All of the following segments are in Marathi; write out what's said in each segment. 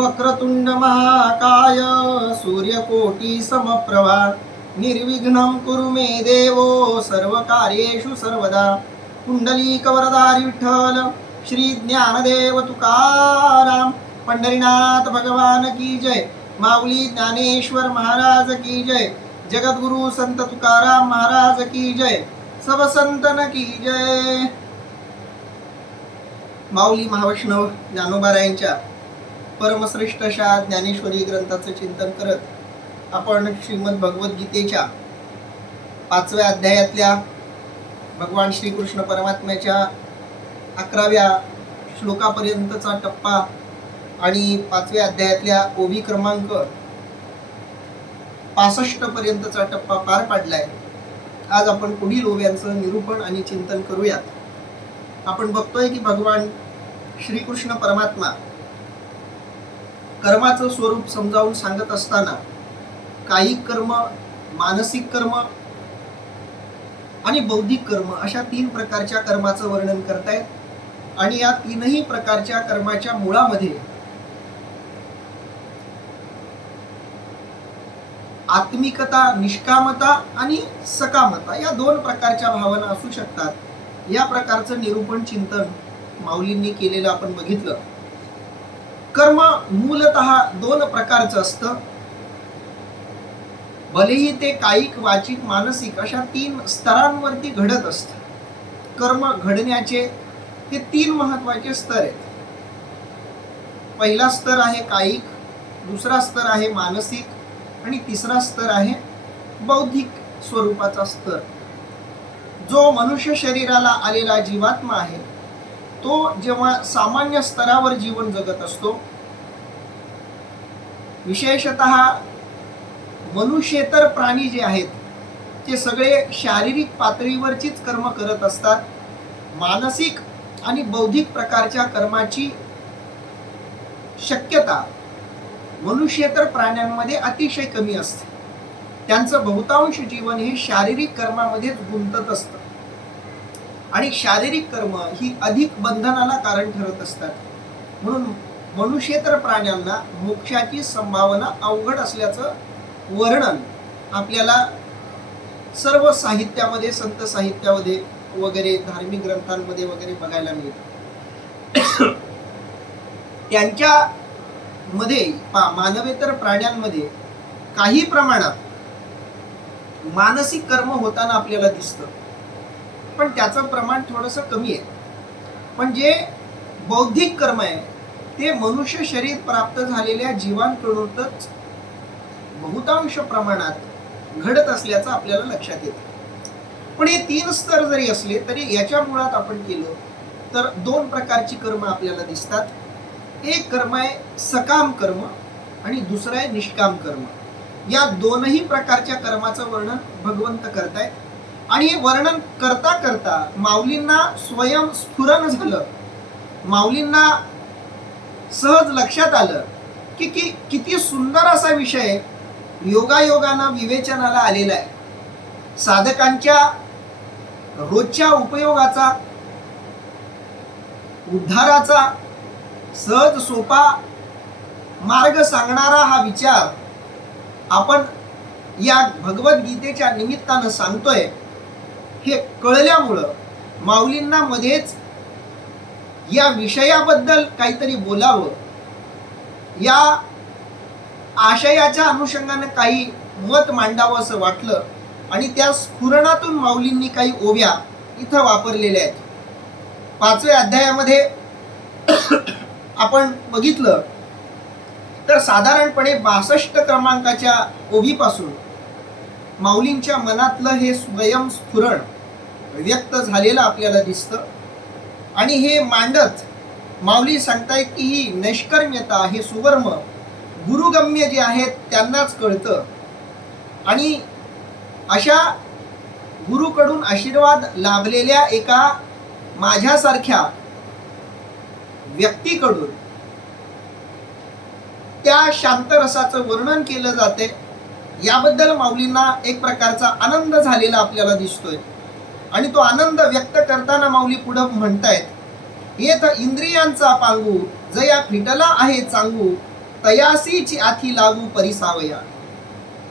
वक्रतुंड महाकाय सूर्यकोटी समप्रभा निर्विघ्नं कुरु मे देवो सर्वकार्येषु सर्वदा. कुंडलीकवरदारी विठ्ठल श्री ज्ञानदेव तुकाराम. पंढरीनाथ भगवान की जय. माऊली ज्ञानेश्वर महाराज की जय. जगद्गुरु संत तुकाराम महाराज की जय. सब संतन की जय. माऊली महावैष्णव ज्ञानोबारायांच्या परमश्रेष्ठ अशा ज्ञानेश्वरी ग्रंथाचं चिंतन करत आपण श्रीमद भगवद्गीतेच्या 5व्या अध्यायातल्या भगवान श्रीकृष्ण परमात्म्याच्या 11व्या श्लोकापर्यंतचा टप्पा आणि 5व्या अध्यायातल्या ओवी क्रमांक 65 पर्यंतचा टप्पा पार पाडलाय. आज आपण पुढील ओव्यांचं निरूपण आणि चिंतन करूयात. आपण बघतोय की भगवान श्रीकृष्ण परमात्मा कर्माचं स्वरूप समजावून सांगत असताना कायिक कर्म, मानसिक कर्म आणि बौद्धिक कर्म अशा 3 प्रकारच्या कर्माचं वर्णन करतायत. आणि या 3ही प्रकारच्या कर्माच्या मुळामध्ये आत्मिकता, निष्कामता आणि सकामता या 2 प्रकारच्या भावना असू शकतात. या प्रकारचं निरूपण चिंतन माऊलींनी केलेलं आपण बघितलं. कर्म मूलतः 2 प्रकारचं असतं. भलेही ते कायिक, वाचिक, मानसिक अशा 3 स्तरांवरती घडत असतं. कर्म घडण्याचे हे 3 महत्वाचे स्तर आहेत. पहिला स्तर आहे कायिक, दुसरा स्तर आहे मानसिक आणि तिसरा स्तर आहे बौद्धिक स्वरूपाचा स्तर. जो मनुष्य शरीराला आलेला जीवात्मा आहे तो जेव्हा सामान्य स्तरावर जीवन जगत असतो, विशेषतः मनुष्येतर प्राणी जे आहेत ते सगळे शारीरिक पातळीवरचीच कर्म करत असतात. मानसिक आणि बौद्धिक प्रकारच्या कर्माची शक्यता मनुष्येतर प्राण्यांमध्ये अतिशय कमी असते. त्यांचं बहुतांश जीवन हे शारीरिक कर्मामध्येच गुंतत असतं आणि शारीरिक कर्म ही अधिक बंधनाला कारण ठरत असतात. म्हणून मनुष्येतर प्राण्यांना मोक्षाची संभावना अवघड असल्याचं वर्णन आपल्याला सर्व साहित्यामध्ये, संत साहित्यामध्ये वगैरे, धार्मिक ग्रंथांमध्ये वगैरे बघायला मिळतं. त्यांच्या मध्ये मानवेतर प्राण्यांमध्ये काही प्रमाणात मानसिक कर्म होताना आपल्याला दिसतं, पण त्याचं प्रमाण थोडंसं कमी आहे. पण जे बौद्धिक कर्म आहे ते मनुष्य शरीर प्राप्त झालेल्या जीवांकडूनच बहुतांश प्रमाणात घडत असल्याचं आपल्याला लक्षात येतं. पण हे 3 स्तर जरी असले तरी याच्या मुळात आपण केलं तर 2 प्रकारची कर्म आपल्याला दिसतात. एक कर्म आहे सकाम कर्म आणि दुसरं आहे निष्काम कर्म. या 2ही प्रकारच्या कर्माचं वर्णन भगवंत करतायत. आणि हे वर्णन करता करता माऊलींना स्वयंस्फुरण झालं, माऊलींना सहज लक्षात आलं की किती सुंदर असा विषय योगायोगानं विवेचनाला आलेला आहे. साधकांच्या रोजच्या उपयोगाचा, उद्धाराचा सहज सोपा मार्ग सांगणारा हा विचार आपण या भगवद्गीतेच्या निमित्तानं सांगतोय. हे कळल्यामुळं माऊलींना मध्येच या विषयाबद्दल काहीतरी बोलावं, या आशयाच्या अनुषंगानं काही मत मांडावं असं वाटलं आणि त्या स्फुरणातून माऊलींनी काही ओव्या इथं वापरलेल्या आहेत. 5व्या अध्यायामध्ये आपण बघितलं तर साधारणपणे 62 क्रमांकाच्या ओवीपासून माऊलींच्या मनातलं हे स्वयंस्फुरण व्यक्त झालेलं आपल्याला दिसतं. आणि हे मांडत माऊली सांगतायत की ही नैष्कर्म्यता, हे सुवर्म गुरुगम्य जे आहेत त्यांनाच कळतं. आणि अशा गुरुकडून आशीर्वाद लाभलेल्या एका माझ्यासारख्या व्यक्तीकडून त्या शांतरसाचं वर्णन केलं जाते. याबद्दल माऊलींना एक प्रकारचा आनंद झालेला आपल्याला दिसतोय. आणि तो आनंद व्यक्त करताना माऊली पुढे म्हणतायत, येत इंद्रियांचा पांगू जया फिटला आहे चांगू, तयासीची आथी लागू परिसावया.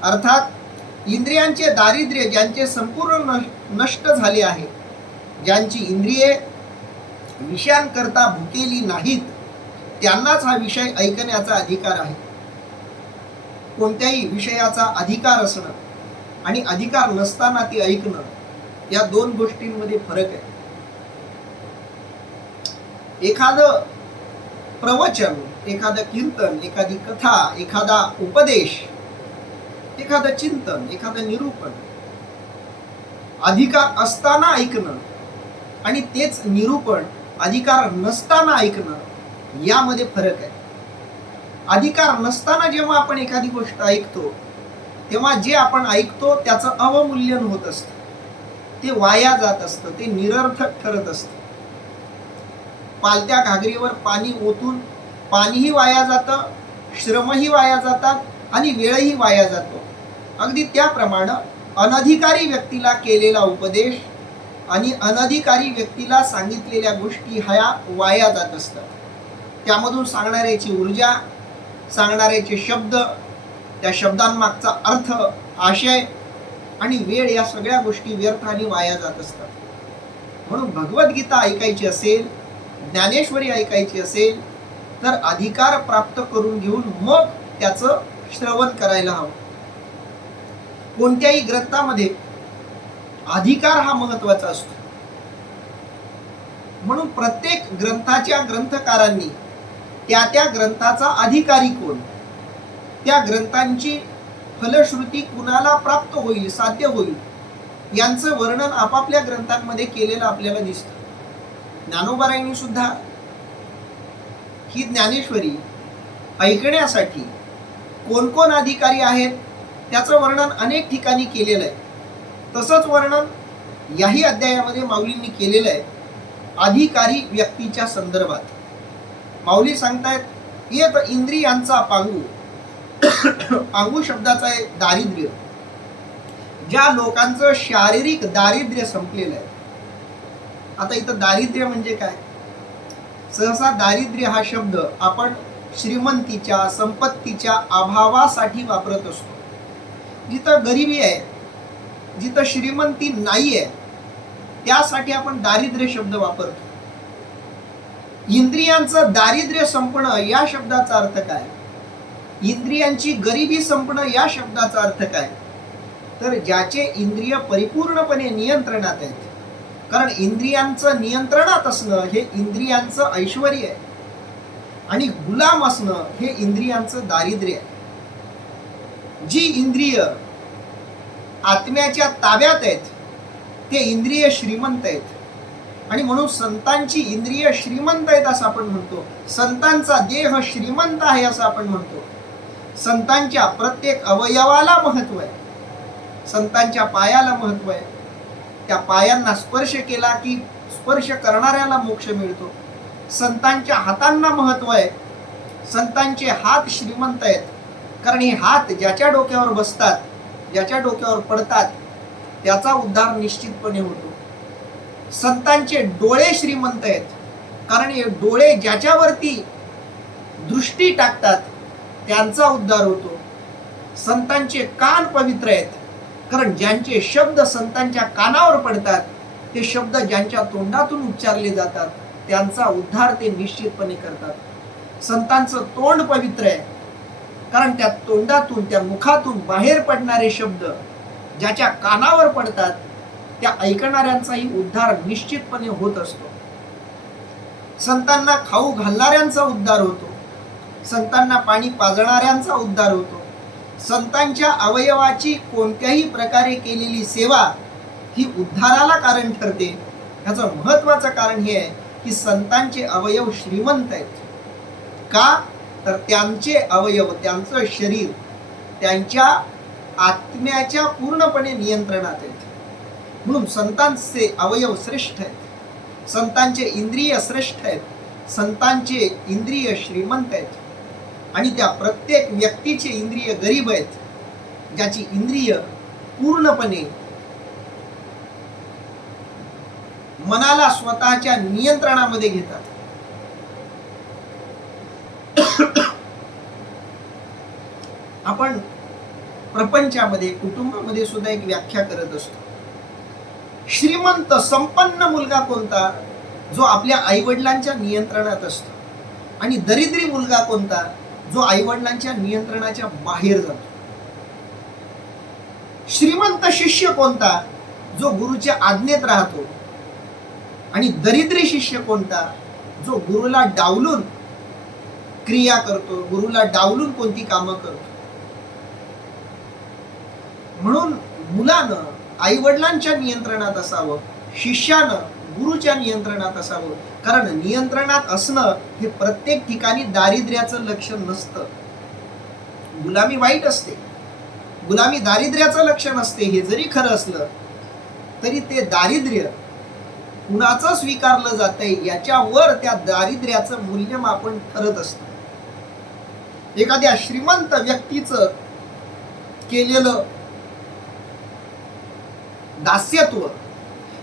अर्थात इंद्रियांचे दारिद्र्य ज्यांचे संपूर्ण नष्ट झाले आहे, ज्यांची इंद्रिये विषयांकरता भुकेली नाहीत, त्यांनाच हा विषय ऐकण्याचा अधिकार आहे. कोणत्याही विषयाचा अधिकार असणं आणि अधिकार नसताना ती ऐकणं, या दोन गोष्टींमध्ये फरक आहे. एखादं प्रवचन, एखादं कीर्तन, एखादी कथा, एखादा उपदेश, एखादं चिंतन, एखादं निरूपण अधिकार असताना ऐकणं आणि तेच निरूपण अधिकार नसताना ऐकणं, यामध्ये फरक आहे. अधिकार नसताना जेव्हा आपण एखादी गोष्ट ऐकतो, तेव्हा जे आपण ऐकतो त्याचं अवमूल्यन होत असतं, ते वाया जात असतं, ते निरर्थक ठरत असतं. पालत्या घागरीवर पाणी ओतून पाणीही वाया जातं, श्रमही वाया जातात आणि वेळही वाया जातो. अगदी त्याप्रमाणे अनधिकारी व्यक्तीला केलेला उपदेश आणि अनधिकारी व्यक्तीला सांगितलेल्या गोष्टी ह्या वाया जात असतात. त्यामधून सांगणाऱ्याची ऊर्जा, सांगणाऱ्याचे शब्द, त्या शब्दांमागचा अर्थ, आशय आणि वेळ, या सगळ्या गोष्टी व्यर्थ आणि वाया जात असतात. म्हणून भगवद्गीता ऐकायची असेल, ज्ञानेश्वरी ऐकायची असेल, तर अधिकार प्राप्त करून घेऊन मग त्याचं श्रवण करायला हवं. कोणत्याही ग्रंथामध्ये अधिकार हा महत्वाचा असतो. म्हणून प्रत्येक ग्रंथाच्या ग्रंथकारांनी त्या त्या ग्रंथाचा अधिकारी कोण, त्या ग्रंथांची फलश्रुती कुणाला प्राप्त होईल, साध्य होईल, यांचं वर्णन आपापल्या ग्रंथांमध्ये केलेलं आपल्याला दिसतं. ज्ञानोबारायांनी सुद्धा ही ज्ञानेश्वरी ऐकण्यासाठी कोण कोण अधिकारी आहेत त्याचं वर्णन अनेक ठिकाणी केलेलं आहे. तसंच वर्णन याही अध्यायामध्ये माऊलींनी केलेलं आहे अधिकारी व्यक्तीच्या संदर्भात. माऊली सांगतायत, येत इंद्रियांचा पांगू. पांगू शब्दाचा आहे दारिद्र्य. ज्या लोकांचं शारीरिक दारिद्र्य संपलेलं आहे. आता इथं दारिद्र्य म्हणजे काय? सहसा दारिद्र्य हा शब्द आपण श्रीमंतीच्या, संपत्तीच्या अभावासाठी वापरत असतो. जिथं गरिबी आहे, जिथं श्रीमंती नाही आहे, त्यासाठी आपण दारिद्र्य शब्द वापरतो. इंद्रियांचं दारिद्र्य संपणं या शब्दाचा अर्थ काय? इंद्रियांची गरिबी संपणं या शब्दाचा अर्थ काय? तर ज्याचे इंद्रिय परिपूर्णपणे नियंत्रणात आहेत. कारण इंद्रियांचं नियंत्रणात असणं हे इंद्रियांचं ऐश्वर्य आहे आणि गुलाम असणं हे इंद्रियांचं दारिद्र्य आहे. जी इंद्रिय आत्म्याच्या ताब्यात आहेत ते इंद्रिय श्रीमंत आहेत. आणि म्हणून संतांची इंद्रिय श्रीमंत आहेत असं आपण म्हणतो. संतांचा देह श्रीमंत आहे असं आपण म्हणतो. संतांच्या प्रत्येक अवयवाला महत्व आहे. संतांच्या पायाला महत्व आहे. त्या पायांना स्पर्श केला की स्पर्श करणाऱ्याला मोक्ष मिळतो. संतांच्या हातांना महत्व आहे. संतांचे हात श्रीमंत आहेत. कारण हे हात ज्याच्या डोक्यावर बसतात, ज्याच्या डोक्यावर पडतात, त्याचा उद्धार निश्चितपणे होतो. संतांचे डोळे श्रीमंत आहेत. कारण हे डोळे ज्याच्यावरती दृष्टी टाकतात त्यांचा उद्धार होतो. संतांचे कान पवित्र आहेत. कारण ज्यांचे शब्द संतांच्या कानावर पडतात, ते शब्द ज्यांच्या तोंडातून उच्चारले जातात, त्यांचा उद्धार ते निश्चितपणे करतात. संतांचं तोंड पवित्र आहे. कारण त्या तोंडातून, त्या मुखातून बाहेर पडणारे शब्द ज्याच्या कानावर पडतात, त्या ऐकणाऱ्यांचाही उद्धार निश्चितपणे होत असतो. संतांना खाऊ घालणाऱ्यांचा उद्धार होतो. संतांना पाणी पाजणाऱ्यांचा उद्धार होतो. संतांच्या अवयवाची कोणत्याही प्रकारे केलेली सेवा ही उद्धाराला कारण ठरते. ह्याचं महत्वाचं कारण हे आहे की संतांचे अवयव श्रीमंत आहेत. का? तर त्यांचे अवयव, त्यांचं शरीर त्यांच्या आत्म्याच्या पूर्णपणे नियंत्रणात आहेत. म्हणून संतांचे अवयव श्रेष्ठ आहेत. संतांचे इंद्रिय श्रेष्ठ आहेत. संतांचे इंद्रिय श्रीमंत आहेत. आणि त्या प्रत्येक व्यक्तीचे इंद्रिय गरीब आहेत, ज्याची इंद्रिय पूर्णपणे मनाला स्वतःच्या नियंत्रणामध्ये घेतात. आपण प्रपंचामध्ये कुटुंबामध्ये सुद्धा एक व्याख्या करत असतो. श्रीमंत संपन्न मुलगा कोणता? जो आपल्या आईवडिलांच्या नियंत्रणात असतो. आणि दरिद्री मुलगा कोणता? जो आईवडिलांच्या नियंत्रणाच्या बाहेर जातो. श्रीमंत शिष्य कोणता? जो गुरुच्या आज्ञेत राहतो. आणि दरिद्री शिष्य कोणता? जो गुरुला डावलून क्रिया करतो, गुरुला डावलून कोणती कामं करतो. म्हणून मुलानं आईवडिलांच्या नियंत्रणात असावं, शिष्यानं गुरुच्या नियंत्रणात असावं. कारण नियंत्रणात असणं हे प्रत्येक ठिकाणी दारिद्र्याचं लक्षण नसतं. गुलामी वाईट असते, गुलामी दारिद्र्याचं लक्षण असते. हे जरी खरं असलं तरी ते दारिद्र्य कुणाचं स्वीकारलं जातंय याच्यावर त्या दारिद्र्याचं मूल्यमापन ठरत असतं. एखाद्या श्रीमंत व्यक्तीचं केलेलं दास्यत्व,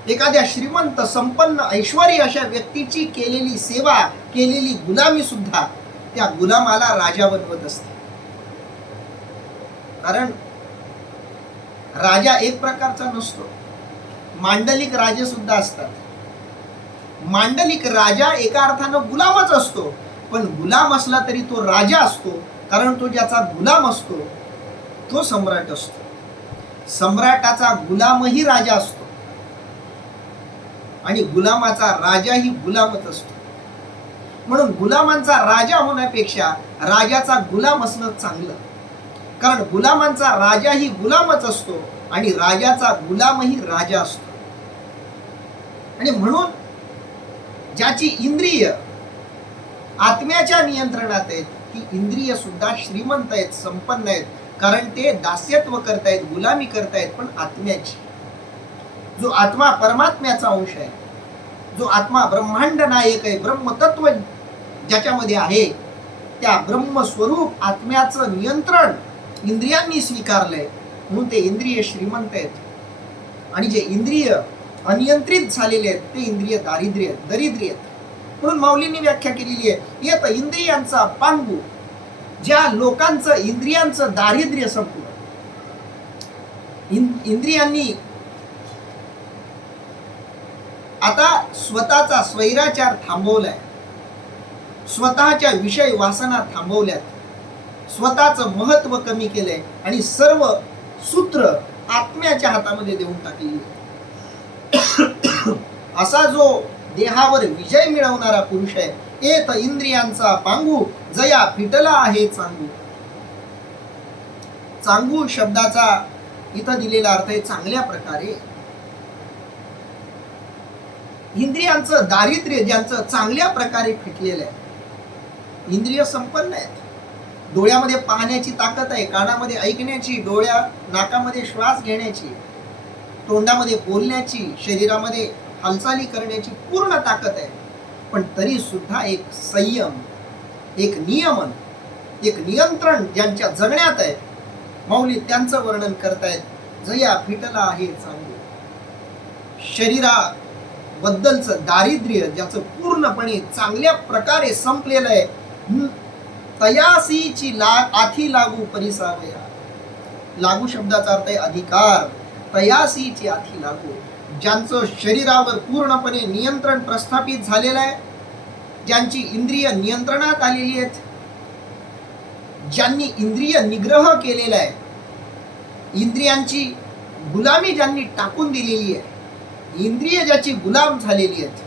एखाद्या श्रीमंत संपन्न ऐश्वर्य अशा व्यक्तीची केलेली सेवा, केलेली गुलामी सुद्धा त्या गुलामाला राजा बनवत असते. कारण राजा एक प्रकारचा नसतो, मांडलिक राजे सुद्धा असतात. मांडलिक राजा एका अर्थानं गुलामच असतो, पण गुलाम असला तरी तो राजा असतो. कारण तो ज्याचा गुलाम असतो तो सम्राट असतो. सम्राटाचा गुलामही राजा असतो आणि गुलामाचा राजाही गुलामच असतो. म्हणून गुलामांचा राजा होण्यापेक्षा राजाचा गुलाम असणं चांगलं. कारण गुलामांचा राजाही गुलामच असतो आणि राजाचा गुलामही राजा असतो. आणि म्हणून ज्याची इंद्रिय आत्म्याच्या नियंत्रणात आहेत ती इंद्रिय सुद्धा श्रीमंत आहेत, संपन्न आहेत. कारण ते दास्यत्व करतायत, गुलामी करतायत, पण आत्म्याची. जो आत्मा परमात्म्याचा अंश आहे, जो आत्मा ब्रह्मांड नायक आहे, ब्रह्मतत्व ज्याच्यामध्ये आहे, त्या ब्रह्मस्वरूप आत्म्याचं नियंत्रण इंद्रियांनी स्वीकारलंय. म्हणून ते इंद्रिय श्रीमंत आहेत. आणि जे इंद्रिय अनियंत्रित झालेले आहेत ते इंद्रिय दरिद्री आहेत. म्हणून माऊलींनी व्याख्या केलेली आहे, येत इंद्रियांचा पांगू. ज्या लोकांचं इंद्रियांचं दारिद्र्य संपलं, इंद्रियांनी आता स्वतःचा स्वैराचार थांबवलाय, स्वतःच्या विषय वासना थांबवल्यात, स्वतःचं महत्व कमी केलंय आणि सर्व सूत्र आत्म्याच्या हातामध्ये देऊन टाकली. असा जो देहावर विजय मिळवणारा पुरुष आहे, येत इंद्रियांचा पांगू जया फिटला आहे चांगू. चांगू शब्दाचा इथं दिलेला अर्थ आहे चांगल्या प्रकारे. इंद्रियांचं दारिद्र्य ज्यांचं चांगल्या प्रकारे फिटलेलं आहे. इंद्रिय संपन्न आहेत. डोळ्यामध्ये पाहण्याची ताकद आहे, कानामध्ये ऐकण्याची, नाकामध्ये श्वास घेण्याची, तोंडामध्ये बोलण्याची, शरीरामध्ये हालचाली करण्याची पूर्ण ताकद आहे. पण तरी सुद्धा एक संयम, एक नियमन, एक नियंत्रण ज्यांच्या जगण्यात आहे, माऊली त्यांचं वर्णन करतायत. जया फिटला आहे चांगू. शरीराबद्दलचं दारिद्र्य ज्याचं पूर्णपणे चांगल्या प्रकारे संपलेलं आहे. तयासीची आथी लागू परिसावया. लागू शब्दाचा अर्थ आहे अधिकार. तयासीची आथी लागू. ज्यांचं शरीरावर पूर्णपणे नियंत्रण प्रस्थापित झालेलं आहे, ज्यांची इंद्रिय नियंत्रणात आलेली आहेत, ज्यांनी इंद्रिय निग्रह केलेला आहे, इंद्रियांची गुलामी ज्यांनी टाकून दिलेली आहे, इंद्रिय ज्याची गुलाम झालेली आहेत,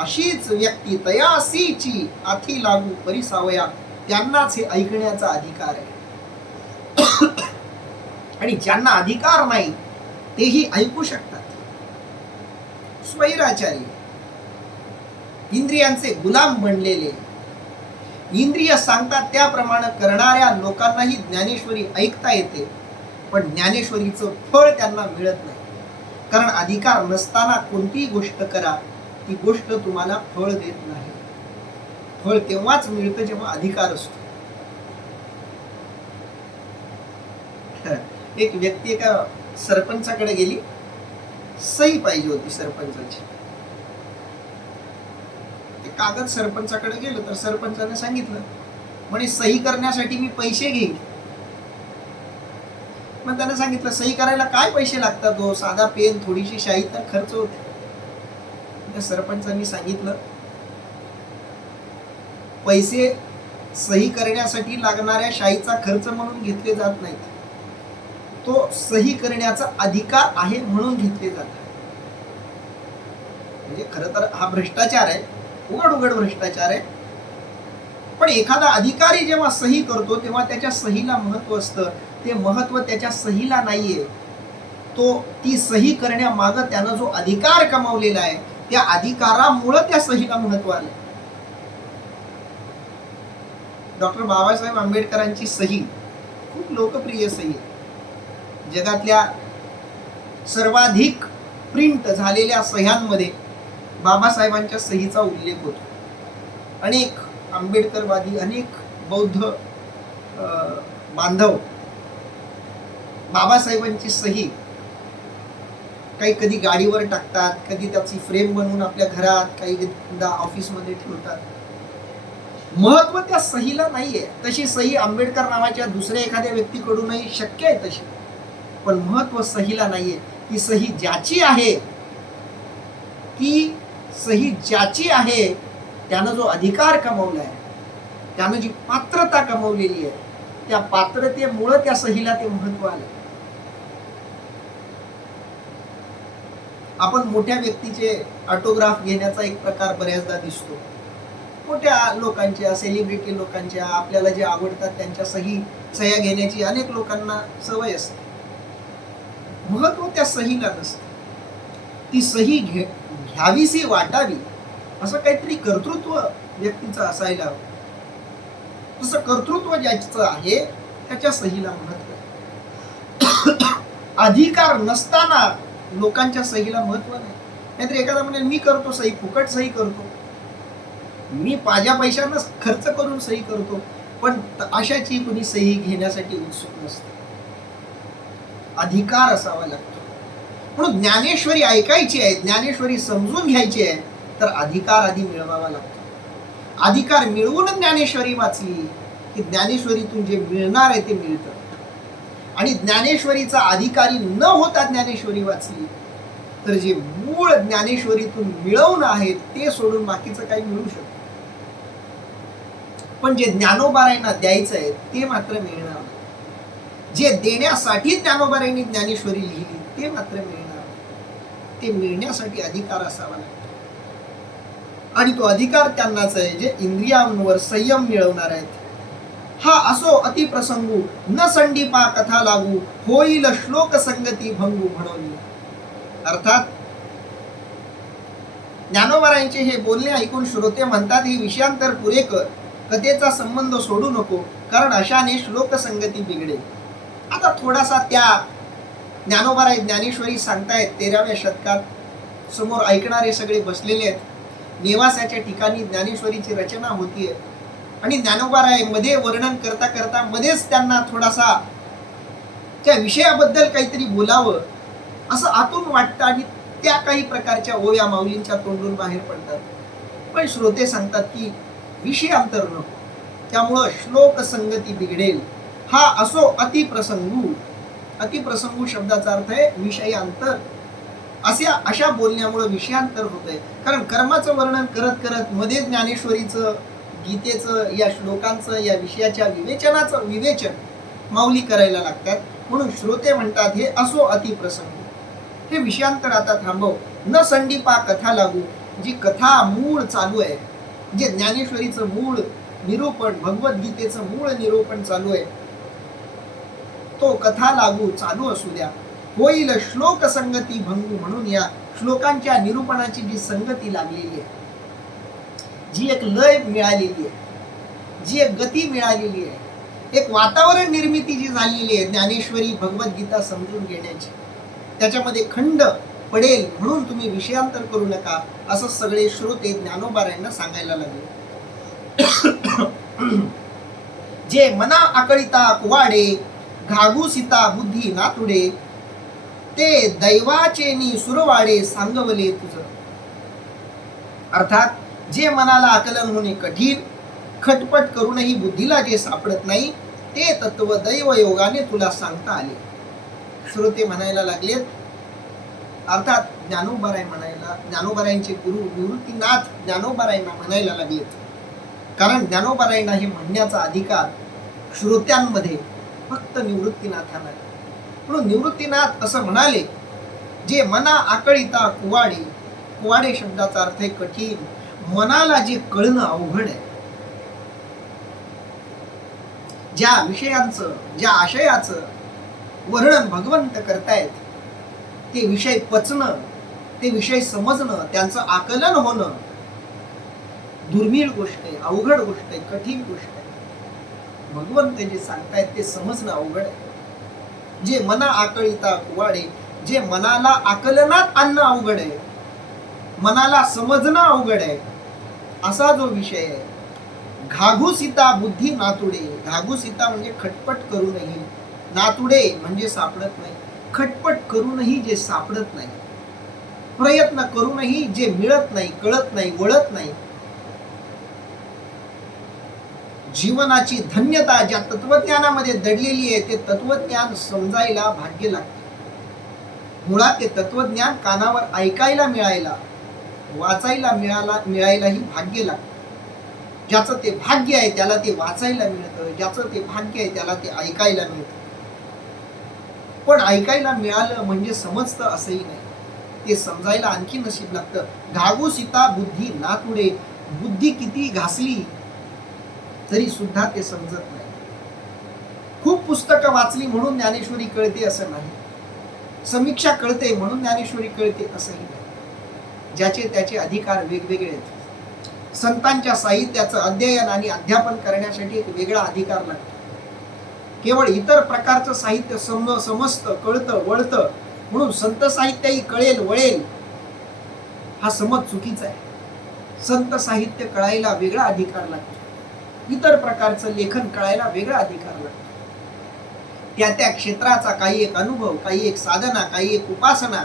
अशीच व्यक्ती तयासीची आथी लागू परिसावया. त्यांनाच हे ऐकण्याचा अधिकार आहे. आणि ज्यांना अधिकार नाही तेही ऐकू शकतात. स्वैराचारी, इंद्रियांचे गुलाम बनलेले, इंद्रिय सांगतात त्याप्रमाणे करणाऱ्या लोकांनाही ज्ञानेश्वरी ऐकता येते, पण ज्ञानेश्वरीचं फळ त्यांना मिळत नाही. कारण अधिकार नसताना कोणतीही गोष्ट करा, ती गोष्ट तुम्हाला फळ देत नाही. फळ तेव्हाच मिळतं जेव्हा अधिकार असतो. एक व्यक्ती एका सरपंचाकडे गेली, सही पाहिजे होती सरपंचाची. ते कागद सरपंचाकडे गेलं तर सरपंचाने सांगितलं, म्हणे सही करण्यासाठी मी पैसे घेईन, मग त्याने सांगितलं सही करायला काय पैसे लागतात, हो साधा पेन थोडीशी शाई तर खर्च होते. त्या सरपंचांनी सांगितलं पैसे सही करण्यासाठी लागणाऱ्या शाईचा खर्च म्हणून घेतले जात नाहीत, तो सही करण्याचा अधिकार आहे म्हणून घेतले जातात. म्हणजे खरं तर हा भ्रष्टाचार आहे, उघड उघड भ्रष्टाचार आहे. पण एखादा अधिकारी जेव्हा सही करतो तेव्हा त्याच्या सहीला महत्व असतं. ते महत्व त्याच्या सहीला नाहीये, तो ती सही करण्यामागं त्यानं जो अधिकार कमावलेला आहे त्या अधिकारामुळे त्या सहीला महत्व आलंय. डॉक्टर बाबासाहेब आंबेडकरांची सही खूप लोकप्रिय सही आहे. जगातल्या सर्वाधिक प्रिंट झालेल्या सह्यांमध्ये बाबासाहेबांच्या सहीचा उल्लेख होतो. अनेक आंबेडकरवादी, अनेक बौद्ध बांधव बाबासाहेबांची सही काही कधी गाडीवर टाकतात, कधी त्याची फ्रेम बनवून आपल्या घरात, काही ऑफिसमध्ये ठेवतात. महत्व त्या सहीला नाहीये. तशी सही आंबेडकर नावाच्या दुसऱ्या एखाद्या व्यक्तीकडूनही शक्य आहे तशी, पण महत्व सहीला नाहीये. ती सही ज्याची आहे, ती सही ज्याची आहे त्यानं जो अधिकार कमवलाय, त्यानं जी पात्रता कमवलेली आहे, त्या पात्रतेमुळे त्या सहीला ते महत्व आलं. आपण मोठ्या व्यक्तीचे ऑटोग्राफ घेण्याचा एक प्रकार बऱ्याचदा दिसतो. मोठ्या लोकांच्या, सेलिब्रिटी लोकांच्या, आपल्याला जे आवडतात त्यांच्या सह्या घेण्याची अनेक लोकांना सवय असते. महत्व त्या सहीला नसतं. ती सही घ्यावीशी वाटावी असं काहीतरी कर्तृत्व व्यक्तीचं असायला हवं. तसं कर्तृत्व ज्याचं आहे त्याच्या सहीला महत्व. अधिकार नसताना लोकांच्या सहीला महत्व नाही. नाहीतर एखादा म्हणेल मी करतो सही, फुकट सही करतो, मी माझ्या पैशांना खर्च करून सही करतो, पण अशाची कुणी सही घेण्यासाठी उत्सुक नसते. अधिकार असावा लागतो. म्हणून ज्ञानेश्वरी ऐकायची आहे, ज्ञानेश्वरी समजून घ्यायची आहे, तर अधिकार आधी मिळवावा लागतो. अधिकार मिळवून ज्ञानेश्वरी वाचली की ज्ञानेश्वरीतून जे मिळणार आहे ते मिळतं. आणि ज्ञानेश्वरीचा अधिकारी न होता ज्ञानेश्वरी वाचली तर जे मूळ ज्ञानेश्वरीतून मिळवणं आहे ते सोडून बाकीचं काही मिळू शकतं. पण जे ज्ञानोबारायांना द्यायचं आहे ते मात्र मिळणार नाही. जे देण्यासाठी ज्ञानोबारायांनी ज्ञानेश्वरी लिहिली ते मात्र मिळणार नाही. ते मिळण्यासाठी अधिकार असावा लागतो. आणि तो अधिकार त्यांनाच आहे जे इंद्रियांवर संयम मिळवणार आहेत. हा असो अतिप्रसंगू न संडीपा कथा लागू होईल श्लोक संगती भंगू म्हणून. अर्थात ज्ञानोबारायांचे हे बोलणे ऐकून श्रोते म्हणतात हे विषयांतर पुरे कर, कथेचा संबंध सोडू नको, कारण अशाने श्लोक संगती बिघडेल. आता थोडासा त्या ज्ञानोबाराय ज्ञानेश्वरी सांगतायत 13व्या शतकात. समोर ऐकणारे सगळे बसलेले आहेत. नेवासाच्या ठिकाणी ज्ञानेश्वरीची रचना होतीये आणि ज्ञानोबाराय मध्ये वर्णन करता करता मध्येच त्यांना थोडासा त्या विषयाबद्दल काहीतरी बोलावं असं आतून वाटतं आणि त्या काही प्रकारच्या ओव्या माऊलींच्या तोंडून बाहेर पडतात. पण श्रोते सांगतात की विषयांतर नको, त्यामुळं श्लोक संगती बिघडेल. हा असो अतिप्रसंगू. अतिप्रसंगू शब्दाचा अर्थ आहे विषयांतर. अशा बोलण्यामुळे विषयांतर होतंय. कारण कर्माचं वर्णन करत करत मध्ये ज्ञानेश्वरीचं, गीतेचं, या श्लोकांचं, या विषयाच्या विवेचनाचं विवेचन माऊली करायला लागतात. म्हणून श्रोते म्हणतात हे असो अतिप्रसंगू. हे विषयांतर आता थांबव. न संडीपा कथा लागू. जी कथा मूळ चालू आहे, जे ज्ञानेश्वरीचं मूळ निरूपण, भगवद्गीतेचं मूळ निरूपण चालू आहे, तो कथा लागू चालू असू द्या. होईल श्लोक संगती भंगू म्हणून या श्लोकांच्या निरूपणाची जी संगती लागलेली आहे, जी एक लय मिळालेली आहे, जी एक गती मिळालेली आहे, एक वातावरण निर्मिती जी झालेली आहे ज्ञानेश्वरी भगवद्गीता समजून घेण्याची, त्याच्यामध्ये खंड पडेल म्हणून तुम्ही विषयांतर करू नका असं सगळे श्रोते ज्ञानोबारायांना सांगायला लागले. जे मना आकळिता कुवाडे घागू सीता बुद्धी नातुडे ते दैवाचेनी सुरवाडे सांगवले तुझ. अर्थात जे मनाला आकलन होणे कठीण, खटपट करूनही बुद्धीला जे सापडत नाही ते तत्व दैव योगाने तुला सांगता आले. श्रोते म्हणायला लागलेत, अर्थात ज्ञानोबाराय म्हणायला, ज्ञानोबारायांचे गुरु निवृत्तीनाथ ज्ञानोबारायांना म्हणायला लागलेत, कारण ज्ञानोबारायांना हे म्हणण्याचा अधिकार श्रोत्यांमध्ये फक्त निवृत्तीनाथांना आहे. म्हणून निवृत्तीनाथ असं म्हणाले, जे मना आकळीता कुवाडे, कुवाडे शब्दाचा अर्थ आहे कठीण, मनाला जे कळणं अवघड आहे, ज्या विषयांचं, ज्या आशयाचं वर्णन भगवंत करतायत, ते विषय पचणं, ते विषय समजणं, त्यांचं आकलन होणं दुर्मिळ गोष्ट आहे, अवघड गोष्ट आहे, कठीण गोष्ट आहे. भगवंत जे सांगतायत ते समजणं अवघड आहे. जे मना आकळीता कुवाडे, जे मनाला आकलनात आणणं अवघड आहे, मनाला समजणं अवघड आहे, असा जो विषय आहे. घाघुसिता बुद्धी नातुडे, घाघुसिता म्हणजे खटपट करूनही, नातुडे म्हणजे सापडत नाही, खटपट करूनही जे सापडत नाही, प्रयत्न करूनही जे मिळत नाही, कळत नाही, वळत नाही. जीवनाची धन्यता ज्या तत्वज्ञानामध्ये दडलेली आहे, ते तत्वज्ञान समजायला भाग्य लागते. मुळात ते तत्वज्ञान कानावर ऐकायला मिळायला, वाचायला मिळायलाही भाग्य लागतं. ज्याचं ते भाग्य आहे त्याला ते वाचायला मिळतं, ज्याचं ते भाग्य आहे त्याला ते ऐकायला मिळतं. पण ऐकायला मिळालं म्हणजे समजतं असंही नाही, ते समजायला आणखी नशीब लागतं. घाघुसिता बुद्धी नातुडे, बुद्धी किती घासली तरी सुद्धा ते समजत नाही. खूप पुस्तकं वाचली म्हणून ज्ञानेश्वरी कळते असं नाही, समीक्षा कळते म्हणून ज्ञानेश्वरी कळते असंही नाही. ज्याचे त्याचे अधिकार वेगवेगळे आहेत. संतांच्या साहित्याचं अध्ययन आणि अध्यापन करण्यासाठी एक वेगळा अधिकार लागतो. केवळ इतर प्रकारचं साहित्य समजतं, कळतं, वळतं म्हणून संत साहित्यही कळेल, वळेल हा समज चुकीचा आहे. संत साहित्य कळायला वेगळा अधिकार लागतो, इतर प्रकारचं लेखन कळायला वेगळा अधिकार लागतो. त्या त्या क्षेत्राचा काही एक अनुभव, काही एक साधना, काही एक उपासना,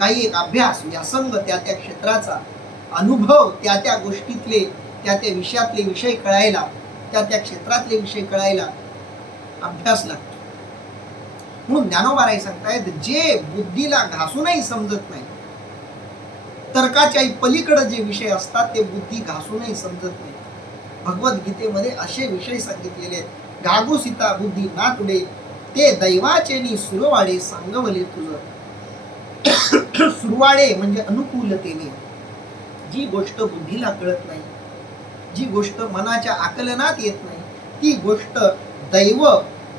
काही एक अभ्यास, व्यासंग, त्या त्या क्षेत्राचा अनुभव, त्या त्या गोष्टीतले, त्या त्या विषयातले विषय कळायला, त्या त्या क्षेत्रातले विषय कळायला अभ्यास लागतो. म्हणून ज्ञानोबाराय सांगतायत, जे बुद्धीला घासूनही समजत नाही, तर्काच्याही पलीकडे जे विषय असतात ते बुद्धी घासूनही समजत नाही. भगवद्गीतेमध्ये असे विषय सांगितलेले आहेत. घाघुसिता बुद्धी नातुडे, ते दैवाचेनी सुरवाडे सांगवले तुझं. सुरवाडे म्हणजे अनुकूलतेने, जी गोष्ट बुद्धीला कळत नाही, जी गोष्ट मनाच्या आकलनात येत नाही, ती गोष्ट दैव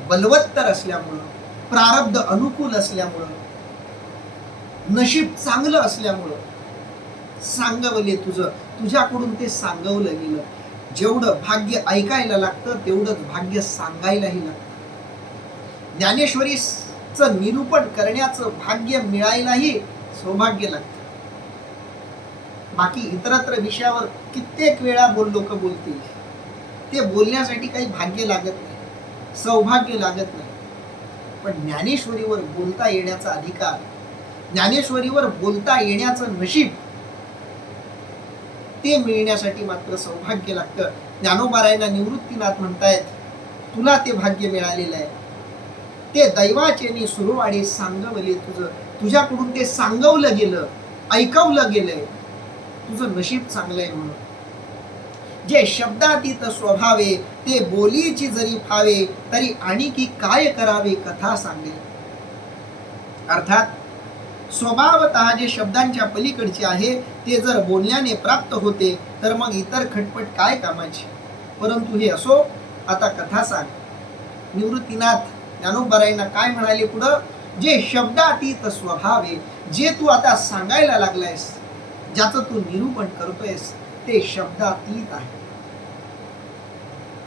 बलवत्तर असल्यामुळं, प्रारब्ध अनुकूल असल्यामुळं, नशीब चांगलं असल्यामुळं सांगवले तुझं, तुझ्याकडून ते सांगवलं गेलं. जेवढं भाग्य ऐकायला लागतं तेवढंच भाग्य सांगायलाही लागतं. ज्ञानेश्वरीचं निरूपण करण्याचं भाग्य मिळायलाही सौभाग्य लागतं. बाकी इतरत्र विषयावर कित्येक वेळा लोक बोलतील, ते बोलण्यासाठी काही भाग्य लागत नाही, सौभाग्य लागत नाही. पण ज्ञानेश्वरीवर बोलता येण्याचा अधिकार, ज्ञानेश्वरीवर बोलता येण्याचं नशीब, ते मिळण्यासाठी मात्र सौभाग्य लागतं. ज्ञानोबारायांना निवृत्तीनाथ म्हणतायत, तुला ते भाग्य मिळालेलं आहे. ते दैवाचेनी सुरवाडे सांगवले तुझं, तुझ्याकडून ते सांगवलं गेलं, ऐकवलं गेलंय, तुझं नशीब चांगलंय म्हणून. जे शब्दातीत स्वभावे, ते बोलीची जरी फावे, तरी आणि की काय करावे कथा सांगे. अर्थात स्वभावतः जे शब्दांच्या पलीकडचे आहे ते जर बोलण्याने प्राप्त होते तर मग इतर खटपट काय कामाची. परंतु हे असो, आता कथा सांग. निवृत्तीनाथ ज्ञानोबारायांना काय म्हणाले पुढं, जे शब्दातीत स्वभावे, जे तू आता सांगायला लागलायस, ज्याचं तू निरूपण करतोयस, ते शब्दातीत आहे.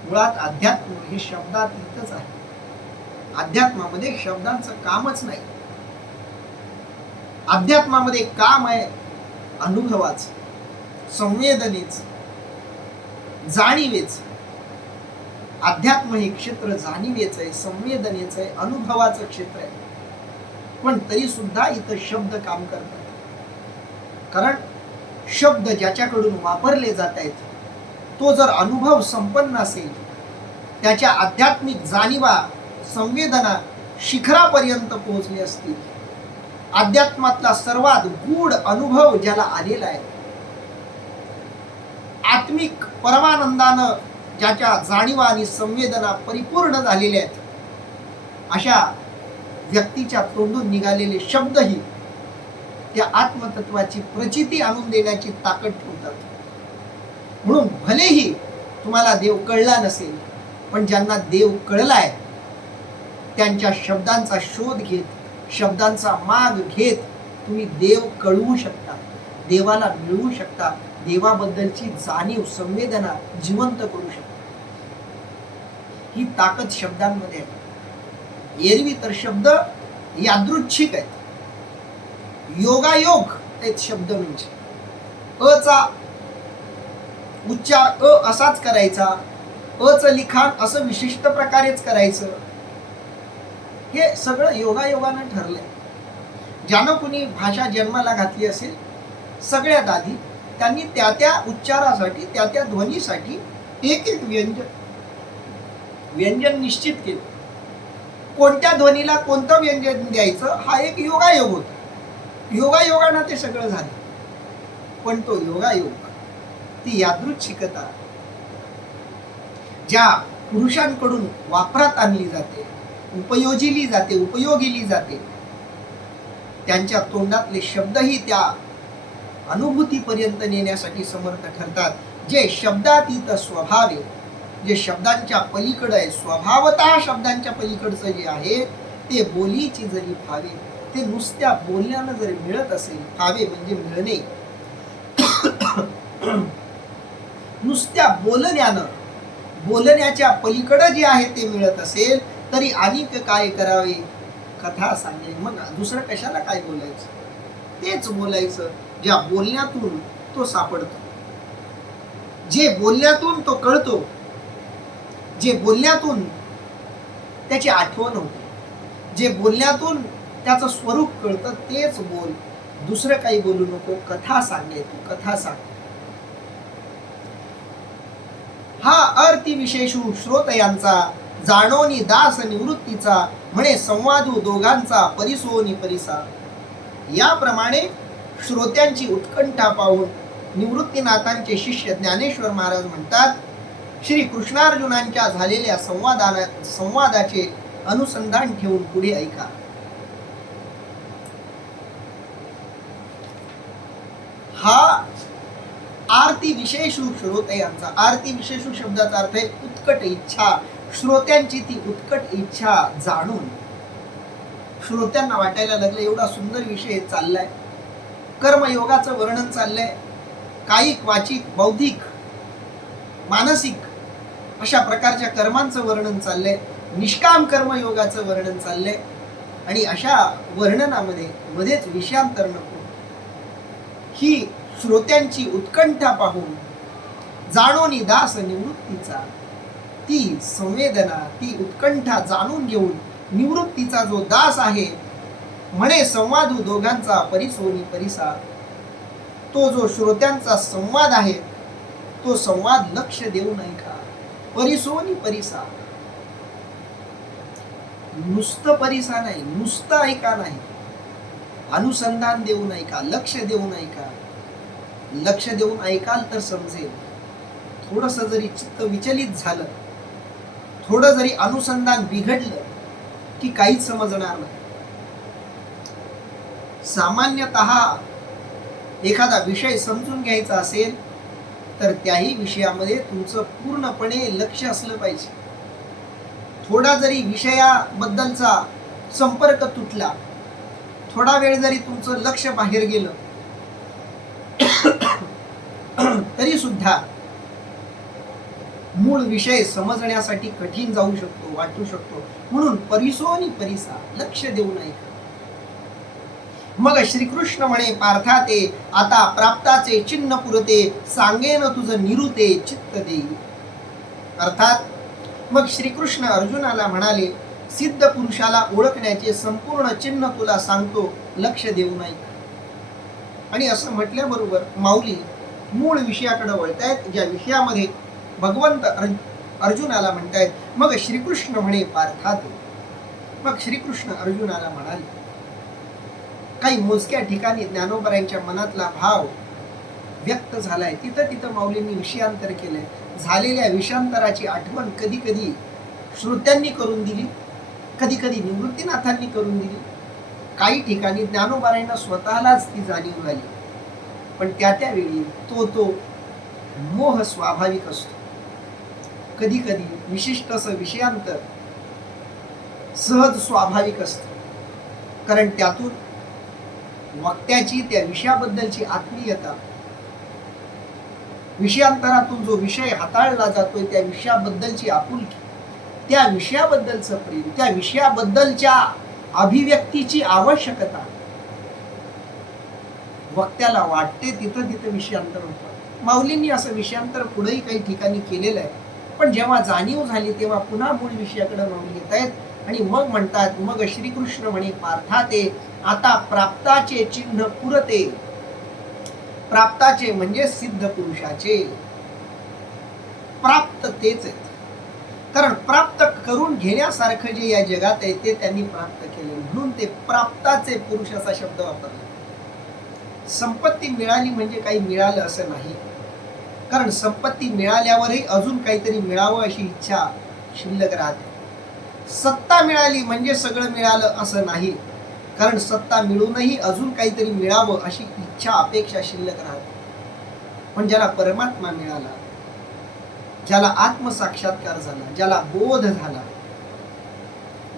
मुळात अध्यात्म हे शब्दातीतच आहे. अध्यात्मामध्ये शब्दांचं कामच नाही. अध्यात्मामध्ये काम आहे अनुभवाच, संवेदनेच, जाणीवेच. अध्यात्म हे क्षेत्र जाणीवेच आहे, संवेदनेच आहे, अनुभवाचं क्षेत्र आहे. पण तरी सुद्धा इथं शब्द काम करतात. कारण शब्द ज्याच्याकडून वापरले जात आहेत तो जर अनुभव संपन्न असेल, त्याच्या आध्यात्मिक जाणीवा, संवेदना शिखरापर्यंत पोहोचले असतील. अध्यात्मातला सर्वात गूढ अनुभव ज्याला आलेला आहे, आत्मिक परमानंदानं ज्याच्या जाणीवा आणि संवेदना परिपूर्ण झालेल्या आहेत, अशा व्यक्तीच्या तोंडून निघालेले शब्दही त्या आत्मतत्वाची प्रचिती आणून देण्याची ताकद ठेवतात. म्हणून भलेही तुम्हाला देव कळला नसेल, पण ज्यांना देव कळलाय त्यांच्या शब्दांचा शोध घेत, शब्दांचा माग घेत तुम्ही देव कळवू शकता, देवाला मिळवू शकता, देवाबद्दलची जाणीव संवेदना जिवंत करू शकता. ही ताकद शब्दांमध्ये आहे. एरवी तर शब्द यादृच्छिक आहेत, योगायोग आहेत शब्द. म्हणजे अचा उच्चार असाच करायचा, अचं लिखाण असं विशिष्ट प्रकारेच करायचं, हे सगळं योगायोगानं ठरलंय. ज्यानं कुणी भाषा जन्माला घातली असेल, सगळ्यात आधी त्यांनी त्या त्या उच्चारासाठी, त्या त्या ध्वनीसाठी एक एक व्यंजन निश्चित केलं. कोणत्या ध्वनीला कोणतं व्यंजन द्यायचं हा एक योगायोग होता. योगायोगानं ते सगळं झालं. पण तो योगायोग, ती यादृच्छिकता ज्या पुरुषांकडून वापरात आणली जाते, उपयोगिली जाते, त्यांच्या तोंडातले शब्दही त्या अनुभूतीपर्यंत नेण्यासाठी समर्थ ठरतात. जे शब्दातीत स्वभाव आहे, जे शब्दांच्या पलीकडे आहे, स्वभावतः शब्दांच्या पलीकडचं जे आहे ते बोलीची जरी फावे, ते नुसत्या बोलण्यानं जरी मिळत असेल, फावे म्हणजे मिळणे, नुसत्या बोलण्यानं, बोलण्याच्या पलीकडे जे आहे ते मिळत असेल तरी अनेक काय करावे, कथा सांगणे. मग दुसरं कशाला काय बोलायचं, तेच बोलायचं ज्या बोलण्यातून तो सापडतो, जे बोलण्यातून तो कळतो, जे बोलण्यातून त्याची आठवण होते, जे बोलण्यातून त्याचं स्वरूप कळतं, तेच बोल. दुसरं काही बोलू नको, कथा सांगे, तू कथा सांग. हा अर्थी विशेषू श्रोतयांचा, जाणोनी दास निवृत्तीचा, म्हणे संवादू दोघांचा परिसोनी परिसा. याप्रमाणे श्रोत्यांची उत्कंठा पाहून निवृत्तीनाथांचे शिष्य ज्ञानेश्वर महाराज म्हणतात, श्री कृष्णार्जुनांच्या झालेल्या संवादाचे अनुसंधान ठेवून पुढे ऐका. हा आरती विशेषू श्रोतयांचा, आरती विशेषू शब्दाचा अर्थ आहे उत्कट इच्छा. श्रोत्यांची ती उत्कट इच्छा जाणून श्रोत्यांना वाटायला लागलं एवढा सुंदर विषय चाललाय, कर्मयोगाचं वर्णन चाललंय, कायिक, वाचिक, बौद्धिक, मानसिक अशा प्रकारच्या कर्मांचं वर्णन चाललंय, निष्काम कर्मयोगाचं वर्णन चाललंय. आणि अशा वर्णनामध्ये मध्येच विषयांतर नको. ही श्रोत्यांची उत्कंठा पाहून जाणोनी दास निवृत्तीचा, ती संवेदना, ती उत्कंठा जाणून घेऊन निवृत्तीचा जो दास आहे, म्हणे संवादू दोघांचा परिसोनी परिसा. तो जो श्रोत्यांचा संवाद आहे, तो संवाद लक्ष देऊन ऐका. परिसोनी परिसा, नुसतं परिसा नाही, नुसतं ऐका नाही, अनुसंधान देऊन ऐका, लक्ष देऊन ऐका. लक्ष देऊन ऐकाल तर समजेल. थोडस जरी चित्त विचलित झालं, थोडं जरी अनुसंधान बिघडलं की काहीच समजणार नाही. सामान्यतः एखादा विषय समजून घ्यायचा असेल तर त्याही विषयामध्ये तुमचं पूर्णपणे लक्ष असलं पाहिजे. थोडा जरी विषयाबद्दलचा संपर्क तुटला, थोडा वेळ जरी तुमचं लक्ष बाहेर गेलं तरी सुद्धा मूळ विषय समजण्यासाठी कठीण जाऊ शकतो, वाटू शकतो. म्हणून परिसोनी परिसा, लक्ष देऊन ऐका. मग श्रीकृष्ण म्हणे पार्था ते, आता प्राप्ताचे चिन्ह पुरते, सांगेन तुझं निरुते चित्त देई. अर्थात मग श्रीकृष्ण अर्जुनाला म्हणाले, सिद्ध पुरुषाला ओळखण्याचे संपूर्ण चिन्ह तुला सांगतो, लक्ष देऊन ऐक. आणि असं म्हटल्याबरोबर माऊली मूळ विषयाकडे वळतायत, ज्या विषयामध्ये भगवंत अर्जुनाला म्हणतायत, मग श्रीकृष्ण म्हणे पार्था ते. मग श्रीकृष्ण अर्जुनाला म्हणाले, काही मोजक्या ठिकाणी ज्ञानोबरायांच्या मनातला भाव व्यक्त झालाय, तिथं तिथं माऊलींनी विषयांतर केलंय. झालेल्या विषयांतराची आठवण कधी कधी श्रोत्यांनी करून दिली, कधी कधी निवृत्तीनाथांनी करून दिली, काही ठिकाणी ज्ञानोबरायांना स्वतःलाच ती जाणीव झाली. पण त्यावेळी तो मोह स्वाभाविक असतो. कधी कधी विशिष्ट असं विषयांतर सहज स्वाभाविक असतं, कारण त्यातून वक्त्याची त्या विषयाबद्दलची आत्मीयता, विषयांतरातून जो विषय हाताळला जातोय त्या विषयाबद्दलची आपुलकी, त्या विषयाबद्दलचं प्रेम, त्या विषयाबद्दलच्या अभिव्यक्तीची आवश्यकता वक्त्याला वाटते, तिथं तिथं विषयांतर होतं. माऊलींनी असं विषयांतर पुढेही काही ठिकाणी केलेलं आहे. पण जेव्हा जाणीव झाली तेव्हा पुन्हा मूळ विषयाकडे माऊली येत आहेत आणि मग म्हणतात, मग श्रीकृष्ण म्हणे पार्था ते आता प्राप्ताचे चिन्ह पुरते. प्राप्ताचे म्हणजे सिद्ध पुरुषाचे. प्राप्त तेच आहेत, कारण प्राप्त करून घेण्यासारखं जे या जगात आहे ते त्यांनी प्राप्त केले, म्हणून ते प्राप्ताचे पुरुष असा शब्द वापरला. संपत्ती मिळाली म्हणजे काही मिळालं असं नाही, कारण संपत्ती मिळाल्यावरही अजून काहीतरी मिळावं अशी इच्छा शिल्लक राहते. सत्ता मिळाली म्हणजे सगळं मिळालं असं नाही, कारण सत्ता मिळूनही अजून काहीतरी मिळावं अशी इच्छा अपेक्षा शिल्लक राहते. पण ज्याला परमात्मा मिळाला, ज्याला आत्मसाक्षात्कार झाला, ज्याला बोध झाला,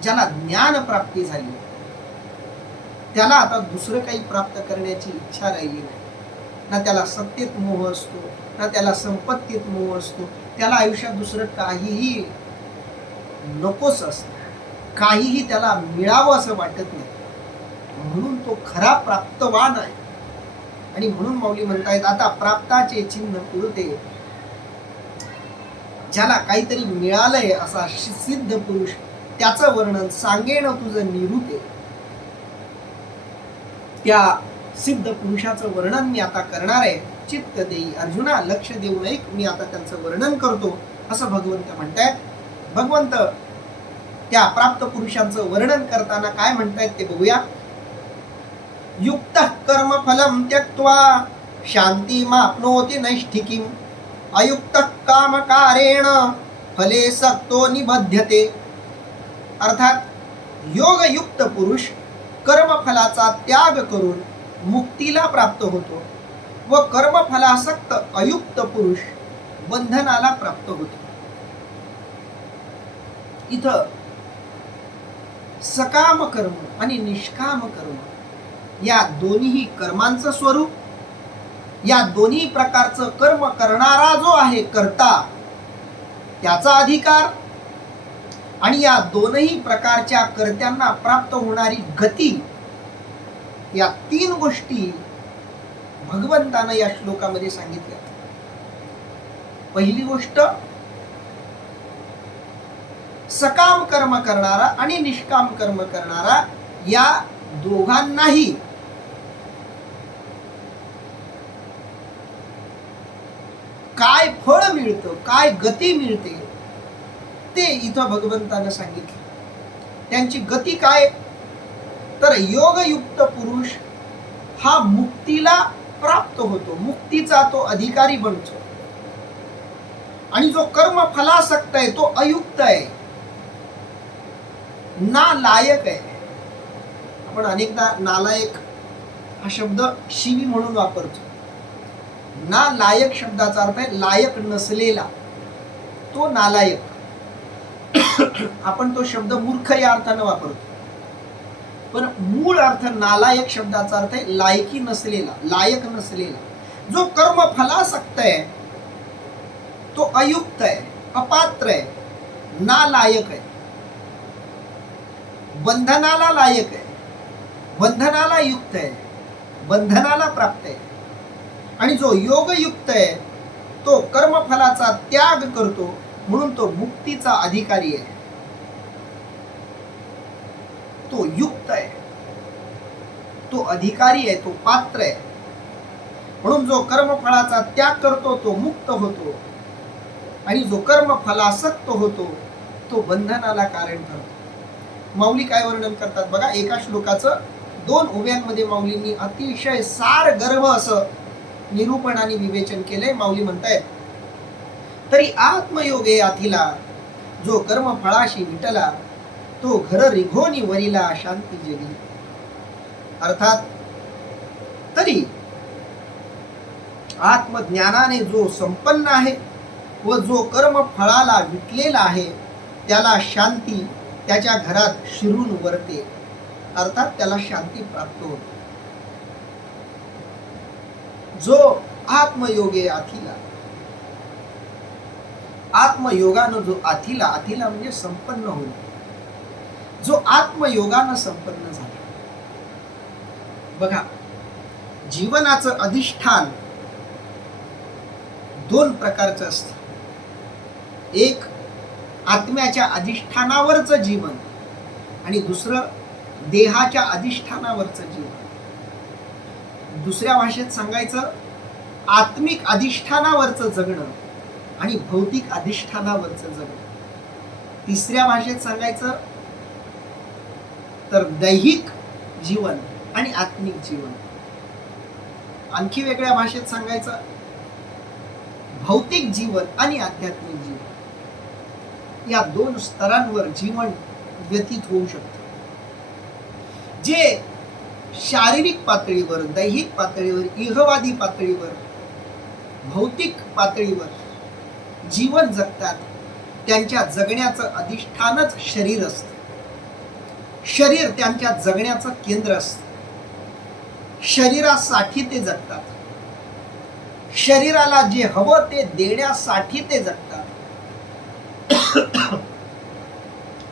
ज्याला ज्ञान प्राप्ती झाली, त्याला आता दुसरं काही प्राप्त करण्याची इच्छा राहिली नाही. ना त्याला सत्तेत मोह असतो, ना त्याला संपत्तीत मोह असतो. त्याला आयुष्यात दुसरं काहीही नकोस असतं, काहीही त्याला मिळावं असं वाटत नाही. म्हणून तो खरा प्राप्तवान आहे. आणि म्हणून माऊली म्हणतायत, आता प्राप्ताचे चिन्ह पुरते. ज्याला काहीतरी मिळालंय असा सिद्ध पुरुष, त्याचं वर्णन सांगेन तुझं निरूते. त्या सिद्ध पुरुषाचं वर्णन मी आता करणार आहे. चित्त देई अर्जुना, लक्ष देऊ नये, मी आता त्यांचं वर्णन करतो असं भगवंत म्हणतायत. भगवंत त्या प्राप्त पुरुषांचं वर्णन करताना काय म्हणतायत ते बघूया. युक्त कर्म फलम त्यक्त्वा शांतिमाप्नोति नैष्ठिकीम अयुक्त कामकारेण फले सक्तो निबध्यते. अर्थात योगयुक्त पुरुष कर्मफलाचा त्याग करून मुक्तीला प्राप्त होतो व कर्मफलासक्त अयुक्त पुरुष बंधनाला प्राप्त होतो. इथं सकाम कर्म आणि निष्काम कर्म या दोन्ही कर्मांचं स्वरूप, या दोन्ही प्रकारचं कर्म करणारा जो आहे कर्ता त्याचा अधिकार, आणि या दोनही प्रकारच्या कर्त्यांना प्राप्त होणारी गती, या तीन गोष्टी भगवंतानं या श्लोकामध्ये सांगितल्या. पहिली गोष्ट, सकाम कर्म करणारा आणि निष्काम कर्म करणारा या दोघांनाही काय फळ मिळतं, काय गती मिळते ते इथं भगवंतानं सांगितलं. त्यांची गती काय, तर योगयुक्त पुरुष हा मुक्तीला प्राप्त होतो, मुक्तीचा तो अधिकारी बनतो. आणि जो कर्म फलासक्त आहे तो अयुक्त आहे, नालायक आहे. आपण अनेकदा नालायक हा शब्द शिवी म्हणून वापरतो. नालायक शब्दाचा अर्थ आहे लायक नसलेला, तो नालायक. आपण तो शब्द मूर्ख या अर्थानं वापरतो, पण मूळ अर्थ नालायक शब्दाचा अर्थ आहे लायकी नसलेला, लायक नसलेला. जो कर्म फलासक्त आहे तो अयुक्त आहे, अपात्र आहे, नालायक आहे. बंधनाला लायक आहे, बंधनाला युक्त आहे, बंधनाला प्राप्त आहे. आणि जो योगयुक्त आहे तो कर्मफलाचा त्याग करतो, म्हणून तो मुक्तीचा अधिकारी आहे, तो युक्त आहे, तो अधिकारी आहे, तो पात्र आहे. म्हणून जो कर्मफळाचा त्याग करतो तो मुक्त होतो, आणि जो कर्मफलासक्त होतो तो बंधनाला कारण ठरतो. माऊली काय वर्णन करतात बघा. एका श्लोकाचं 2 ओव्यांमध्ये माऊलींनी अतिशय सार गर्भ असं निरूपण आणि विवेचन केलंय. माऊली म्हणतायत, तरी आत्मयोगे आथिला जो कर्म फळाशी विटला, तो घर रिघोनी वरिला शांती जगी. अर्थात तरी आत्मज्ञानाने जो संपन्न आहे व जो कर्म फळाला विटलेला आहे, त्याला शांती त्याच्या घरात शिरून वरते. अर्थात त्याला शांती प्राप्त होते. जो आत्मयोगे आथिला, आत्मयोगानं जो आथिला, आथिला म्हणजे संपन्न होईल, जो आत्मयोगानं संपन्न झाला. बघा, जीवनाचं अधिष्ठान 2 प्रकारचं असतं. एक आत्म्याच्या अधिष्ठानावरचं जीवन आणि दुसरं देहाच्या अधिष्ठानावरचं जीवन. दुसऱ्या भाषेत सांगायचं, आत्मिक अधिष्ठानावरचं जगणं आणि भौतिक अधिष्ठानावरचं जगणं. तिसऱ्या भाषेत सांगायचं तर दैहिक जीवन आणि आत्मिक जीवन. आणखी वेगळ्या भाषेत सांगायचं, भौतिक जीवन आणि आध्यात्मिक जीवन. या 2 स्तरांवर जीवन व्यतीत होऊ शकतं. जे शारीरिक पातळीवर, दैहिक पातळीवर, इहवादी पातळीवर, भौतिक पातळीवर जीवन जगतात, त्यांच्या जगण्याचं अधिष्ठानच शरीर असतं. शरीर त्यांच्या जगण्याचं केंद्र असतं. शरीरासाठी ते जगतात. शरीराला जे हवं ते देण्यासाठी ते जगतात.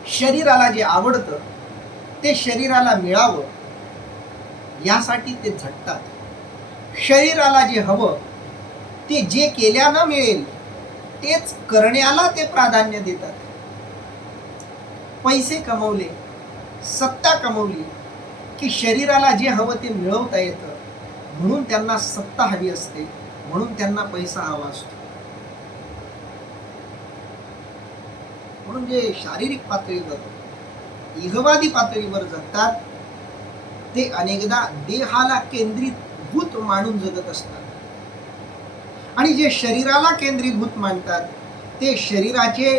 शरीराला जे आवडतं ते शरीराला मिळावं यासाठी ते झटतात. शरीराला जे हवं ते जे केल्यानं मिळेल तेच करण्याला ते प्राधान्य देतात. पैसे कमवले, सत्ता कमवली की शरीराला जे हवं ते मिळवता येतं, म्हणून त्यांना सत्ता हवी असते, म्हणून त्यांना पैसा हवा असतो. म्हणून जे शारीरिक पातळीवर, इहवादी पातळीवर जगतात ते अनेकदा देहाला केंद्रीभूत मानून जगत असतात. आणि जे शरीराला केंद्रीभूत मानतात ते शरीराचे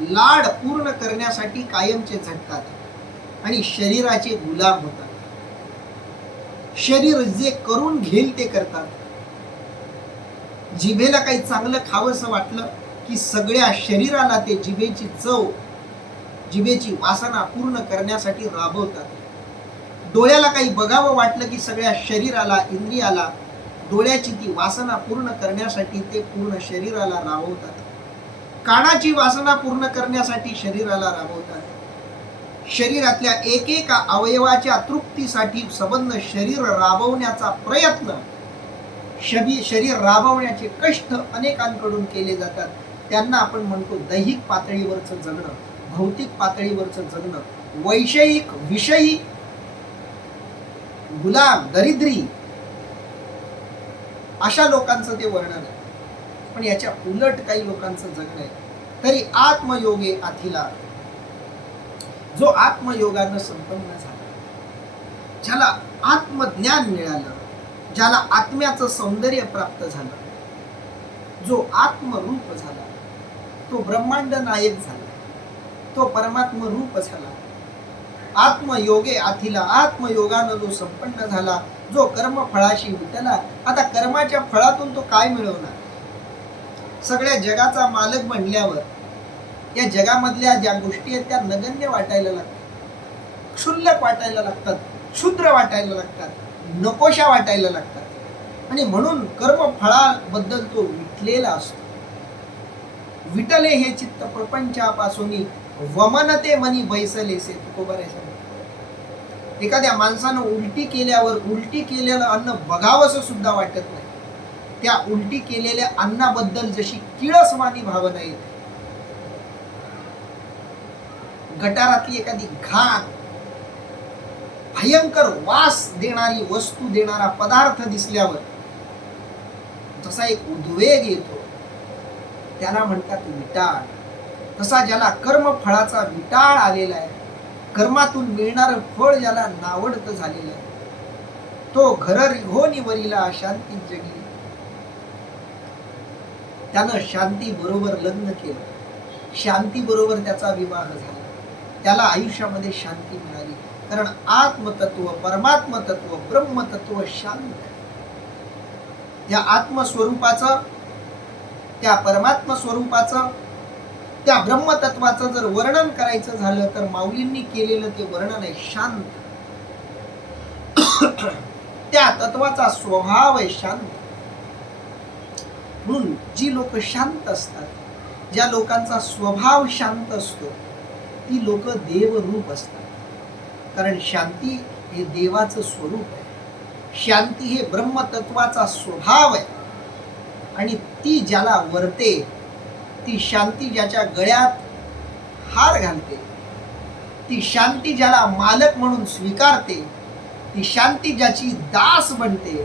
लाड पूर्ण करण्यासाठी कायमचे झटतात आणि शरीराचे गुलाम होतात. शरीर जे करून घेईल ते करतात. जिभेला काही चांगलं खावंसं वाटलं की सगळ्या शरीराला ते जिभेची चव, जिभेची वासना पूर्ण करण्यासाठी राबवतात. डोळ्याला काही बघावं वाटलं की सगळ्या शरीराला, इंद्रियाला डोळ्याची ती वासना पूर्ण करण्यासाठी ते पूर्ण शरीराला राबवतात. कानाची वासना पूर्ण करण्यासाठी शरीराला राबवतात. शरीरातल्या एकेका अवयवाच्या तृप्तीसाठी संबंध शरीर राबवण्याचा प्रयत्न, शरीर राबवण्याचे कष्ट अनेकांकडून केले जातात. त्यांना आपण म्हणतो दैहिक पातळीवरचं जगणं, भौतिक पातळीवरचं जगणं, वैषयिक विषयी गुलाम, दरिद्री, अशा लोकांचं ते वर्णन आहे. पण याच्या उलट काही लोकांचं जगणं आहे. तरी आत्मयोगे आथिला, जो आत्मयोगानं संपन्न झाला, ज्याला आत्मज्ञान मिळालं, ज्याला आत्म्याचं सौंदर्य प्राप्त झालं, जो आत्मरूप झाला, तो ब्रह्मांड नायक झाला, तो परमात्म रूप झाला. आत्मयोगे आथिला, आत्मयोगानं जो संपन्न झाला, जो कर्म फळाशी विटला. आता कर्माच्या फळातून तो काय मिळवणार? सगळ्या जगाचा मालक बनल्यावर या जगामधल्या ज्या गोष्टी आहेत त्या नगण्य वाटायला लागतात, क्षुल्लक वाटायला लागतात, क्षुद्र वाटायला लागतात, नकोशा वाटायला लागतात. आणि म्हणून कर्मफळाबद्दल तो विटलेला असतो. विटले हे चित्त प्रपंचापासून वमनते मनी बैसलेसे. एखाद्या माणसानं उलटी केल्यावर उलटी केलेलं अन्न बघावंसं सुद्धा वाटत नाही. त्या उलटी केलेल्या अन्नाबद्दल जशी किळसवाणी भावना येते. गटारातली एखादी घाण, भयंकर वास देणारी वस्तू, देणारा पदार्थ दिसल्यावर जसा एक उद्वेग येतो, त्याला म्हणतात विटाळ. तसा ज्याला कर्मफळाचा विटाळ आलेला आहे, कर्मातून मिळणारं फळ ज्याला नावडतं झालेलं आहे, तो घर रिघोनी वरीला शांती जगी. त्यानं शांती बरोबर लग्न केलं, शांती बरोबर त्याचा विवाह झाला, त्याला आयुष्यामध्ये शांती मिळाली. कारण आत्मतत्व, परमात्मतत्व, ब्रह्मतत्व शांत. त्या आत्मस्वरूपाचं, त्या परमात्म स्वरूपाचं, त्या ब्रह्मतत्वाचं जर वर्णन करायचं झालं तर माऊलींनी केलेलं ते वर्णन आहे शांत. त्या तत्वाचा स्वभाव आहे शांत. म्हणून जी लोक शांत असतात, ज्या लोकांचा स्वभाव शांत असतो, ती लोक देवरूप असतात. कारण शांती हे देवाचं स्वरूप आहे, शांती हे ब्रह्मतत्वाचा स्वभाव आहे. आणि ती ज्याला वरते, ती शांती ज्याच्या गळ्यात हार घालते, ती शांती ज्याला मालक म्हणून स्वीकारते, ती शांती ज्याची दास बनते,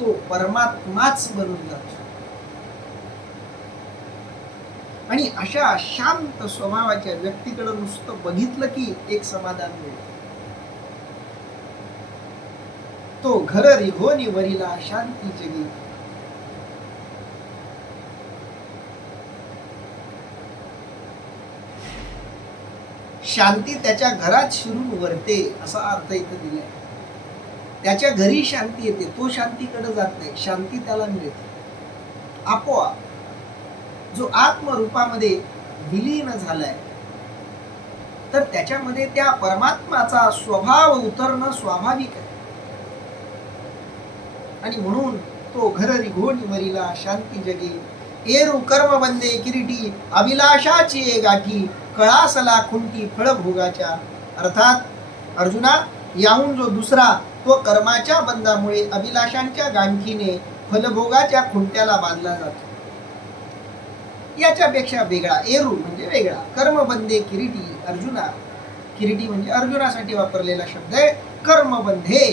तो परमात्माच बनून जातो. आणि अशा शांत स्वभावाच्या व्यक्तीकडे नुसतं बघितलं की एक समाधान मिळतं. तो घर रिघोनी वरीला शांती जगी. शांती त्याच्या घरात शिरून वरते असा अर्थ इथं दिलाय. त्याच्या घरी शांती येते, तो शांतीकडे जात नाही, शांती त्याला मिळते आपोआप. जो आत्मरूपामध्ये विलीन झालाय तर त्याच्यामध्ये त्या परमात्माचा स्वभाव उतरणं स्वाभाविक आहे. आणि म्हणून तो घर रिघोनी वरीला शांती जगी. एरू कर्म बंदे किरीटी अभिलाषाची गाठी कळासला खुंटी फळभोगाच्या. अर्थात अर्जुना, याहून जो दुसरा तो कर्माच्या बंधामुळे अभिलाषांच्या गांठीने फलभोगाच्या खुंट्याला बांधला जातो. याच्यापेक्षा वेगळा, एरू म्हणजे वेगळा, कर्मबंधे किरीटी. अर्जुना, किरीटी म्हणजे अर्जुनासाठी वापरलेला शब्द आहे. कर्मबंधे,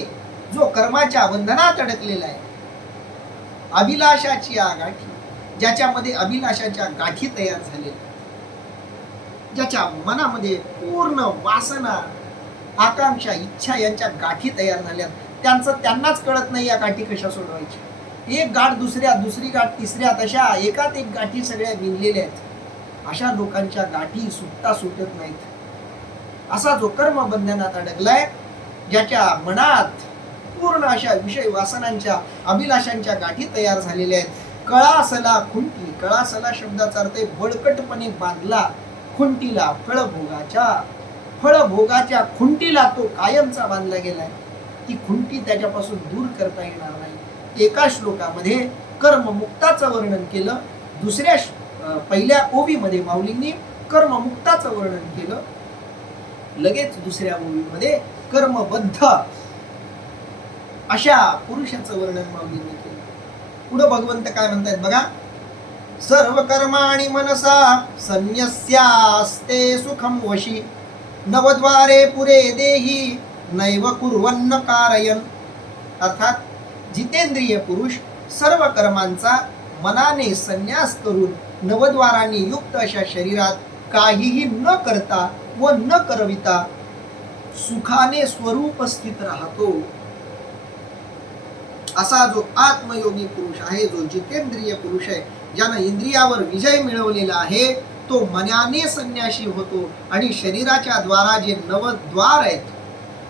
जो कर्माच्या बंधनात अडकलेला आहे. अभिलाषाची गाठी, ज्याच्यामध्ये अभिलाषाच्या गाठी तयार झालेल्या, ज्याच्या मनामध्ये पूर्ण वासना, आकांक्षा, इच्छा यांच्या गाठी तयार झाल्यात, त्यांनाच कळत नाही या गाठी कशा सोडवायच्या. एक गाठ दुसऱ्या, दुसरी गाठ तिसऱ्या, तशा एकात एक गाठी सगळ्या विणलेल्या आहेत. अशा लोकांच्या गाठी सुटता सुटत नाहीत. असा जो कर्म बंधनात अडकलाय, ज्याच्या मनात पूर्ण अशा विषय वासनांच्या, अभिलाषांच्या गाठी तयार झालेल्या आहेत. कळासला खुंटी, कळासला शब्दाचा अर्थ आहे बळकटपणे बांधला खुंटीला, फळभोगाच्या खुंटीला तो कायमचा बांधला गेलाय. ती खुंटी त्याच्यापासून दूर करता येणार नाही. एका श्लोकामध्ये कर्ममुक्ताचं वर्णन केलं, दुसऱ्या पहिल्या ओवीमध्ये माऊलींनी कर्ममुक्ताचं वर्णन केलं, लगेच दुसऱ्या ओवीमध्ये कर्मबद्ध अशा पुरुषाचं वर्णन माऊलींनी केलं. पुढे भगवंत काय म्हणतायत बघा. सर्व कर्माणि मनसा संन्यस्यास्ते सुखम वशी नवद्वारे पुरे देही नैव कुर्वन्न कारयन. अर्थात जितेंद्रिय पुरुष सर्व कर्मांचा मनाने संन्यास करून नवद्वारांनी युक्त अशा शरीरात काहीही न करता व न करविता सुखाने स्वरूप स्थित राहतो. असा जो आत्मयोगी पुरुष आहे, जो जितेंद्रिय पुरुष आहे, ज्यानं इंद्रियावर विजय मिळवलेला आहे, तो मनाने संन्याशी होतो आणि शरीराच्या द्वारा जे नवद्वार आहेत,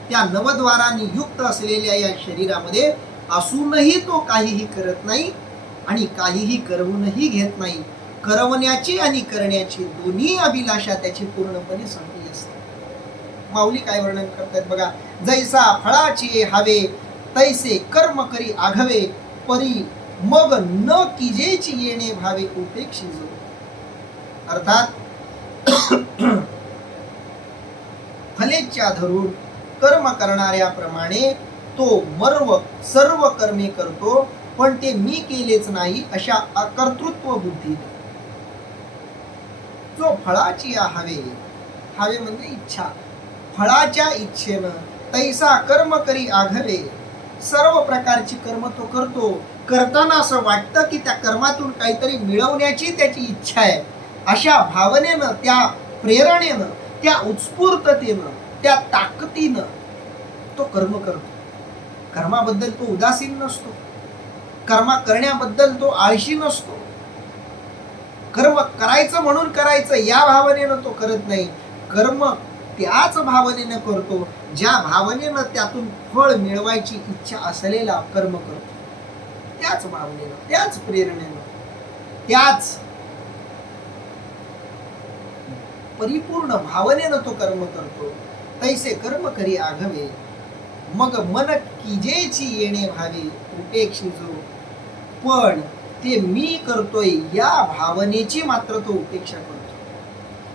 त्या नवद्वारांनी युक्त असलेल्या या शरीरामध्ये असूनही तो काहीही करत नाही आणि काहीही करवूनही घेत नाही. करवण्याची आणि करण्याची दोन्ही अभिलाषा त्याची पूर्णपणे संपली असते. माऊली काय वर्णन करतात बघा. जैसा फळाची हवे तैसे कर्म करी आघवे परी मग न किजेची येणे भावे उपेक्षी जो. अर्थात फलेच्छा धरून कर्म करणाऱ्याप्रमाणे तो सर्व कर्मे करतो, पण ते मी केलेच नाही अशा अकर्तृत्व बुद्धी. जो फळाची हवे म्हणजे इच्छा, फळाच्या इच्छेनं तैसा कर्म करी आघवे, सर्व प्रकारची कर्म तो करतो. करताना असं वाटतं की त्या कर्मातून काहीतरी मिळवण्याची त्याची इच्छा आहे. अशा भावनेनं, त्या प्रेरणेनं त्या उत्स्फूर्ततेनं, त्या ताकदीनं तो कर्म करतो. कर्माबद्दल तो उदासीन नसतो, कर्म करण्याबद्दल तो आळशी नसतो. कर्म करायचं म्हणून करायचं या भावनेनं तो करत नाही. कर्म त्याच भावनेनं करतो ज्या भावनेनं त्यातून फळ मिळवायची इच्छा असलेला कर्म करतो. त्याच भावनेनं, त्याच प्रेरणेनं, त्याच परिपूर्ण भावनेनं तो कर्म करतो. तैसे कर्म करी आघवे, मग मन कीजेची येणे भावे उपेक्षी जो. पण ते मी करतोय या भावनेची मात्र तो उपेक्षा करतो.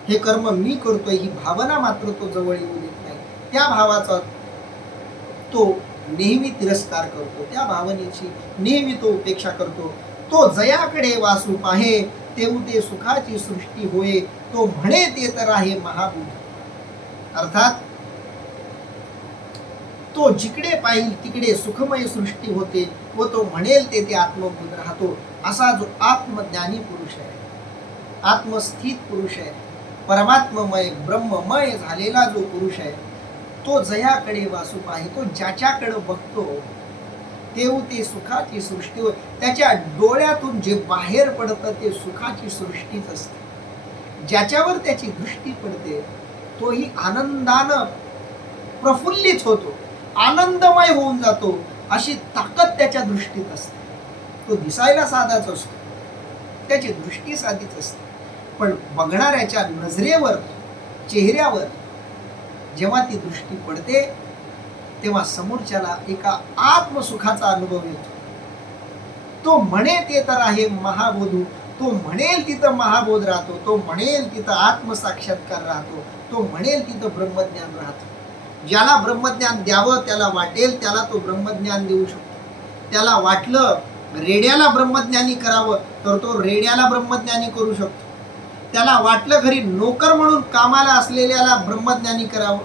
हे कर्म मी करतोय ही भावना मात्र तो जवळ येऊ देत नाही. त्या भावाचा तो नेहमी तिरस्कार करतो, त्या भावनेची नेहमी तो उपेक्षा करतो. तो जयाकडे वासू पाहे, तेऊ ते सुखाची सृष्टी होय. तो म्हणे ते तर आहे महाबुद्ध. अर्थात तो जिकडे पाहिल तिकडे सुखमय सृष्टी होते व तो म्हणेल ते आत्मबुद्ध राहतो. असा जो आत्मज्ञानी पुरुष आहे, आत्मस्थित पुरुष आहे, परमात्ममय ब्रह्ममय झालेला जो पुरुष आहे, तो जयाकडे वासू पाहे. तो ज्याच्याकडे बघतो तेव्हा ते सुखाची सृष्टी होय. त्याच्या डोळ्यातून जे बाहेर पडतं ते सुखाची सृष्टीच असते. ज्याच्यावर त्याची दृष्टी पडते तोही आनंदानं प्रफुल्लित होतो, आनंदमय होऊन जातो. अशी ताकद त्याच्या दृष्टीत असते. तो दिसायला साधाच असतो, त्याची दृष्टी साधीच असते, पण बघणाऱ्याच्या नजरेवर, चेहऱ्यावर जेव्हा ती दृष्टी पडते तेव्हा समोरच्याला एका आत्मसुखाचा अनुभव येतो. तो म्हणे ते तर आहे महाबोधू. तो म्हणेल तिथं महाबोध राहतो, तो म्हणेल तिथं आत्मसाक्षात्कार राहतो, तो म्हणेल तिथं ब्रह्मज्ञान राहतं. ज्याला ब्रह्मज्ञान द्यावं त्याला वाटेल त्याला तो ब्रह्मज्ञान देऊ शकतो. त्याला वाटलं रेड्याला ब्रह्मज्ञानी करावं तर तो रेड्याला ब्रह्मज्ञानी करू शकतो. त्याला वाटलं घरी नोकर म्हणून कामाला असलेल्याला ब्रह्मज्ञानी करावं,